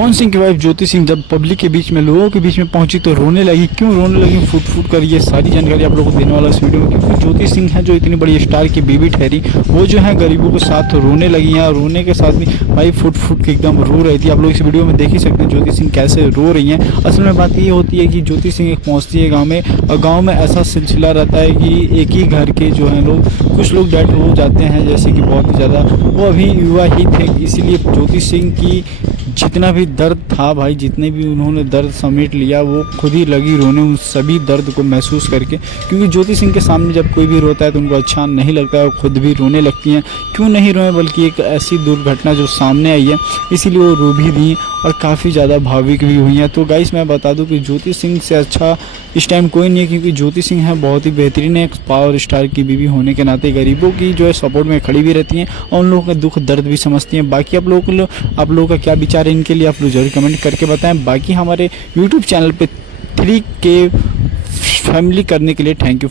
पवन सिंह की वाइफ ज्योति सिंह जब पब्लिक के बीच में, लोगों के बीच में पहुंची तो रोने लगी। क्यों रोने लगी, फुट फुट कर ये सारी जानकारी आप लोगों को देने वाला इस वीडियो में। क्योंकि ज्योति सिंह है जो इतनी बड़ी स्टार की बीवी ठहरी, वो जो है गरीबों के साथ रोने लगी हैं। रोने के साथ भी भाई फुट फुट के एकदम रो रही थी। आप लोग इस वीडियो में देख ही सकते हैं ज्योति सिंह कैसे रो रही हैं। असल में बात ये होती है कि ज्योति सिंह एक पहुँचती है गाँव में, और गाँव में ऐसा सिलसिला रहता है कि एक ही घर के जो है लोग, कुछ लोग डेड हो जाते हैं, जैसे कि बहुत ही ज़्यादा, वो अभी युवा ही थे। इसीलिए ज्योति सिंह की जितना भी दर्द था भाई, जितने भी उन्होंने दर्द समेट लिया, वो खुद ही लगी रोने उन सभी दर्द को महसूस करके। क्योंकि ज्योति सिंह के सामने जब कोई भी रोता है तो उनको अच्छा नहीं लगता है, वो खुद भी रोने लगती हैं। क्यों नहीं रोए, बल्कि एक ऐसी दुर्घटना जो सामने आई है इसीलिए वो रो भी दी और काफ़ी ज़्यादा भावुक भी हुई हैं। तो गाइस मैं बता दूं कि ज्योति सिंह से अच्छा इस टाइम कोई नहीं है, क्योंकि ज्योति सिंह है बहुत ही बेहतरीन है। एक पावर स्टार की बीवी होने के नाते गरीबों की जो है सपोर्ट में खड़ी भी रहती हैं और उन लोगों का दुख दर्द भी समझती हैं। बाकी आप लोगों का क्या विचार है इनके लिए, आप लोग जरूर कमेंट करके बताएं। बाकी हमारे यूट्यूब चैनल पे 3K फैमिली करने के लिए थैंक यू।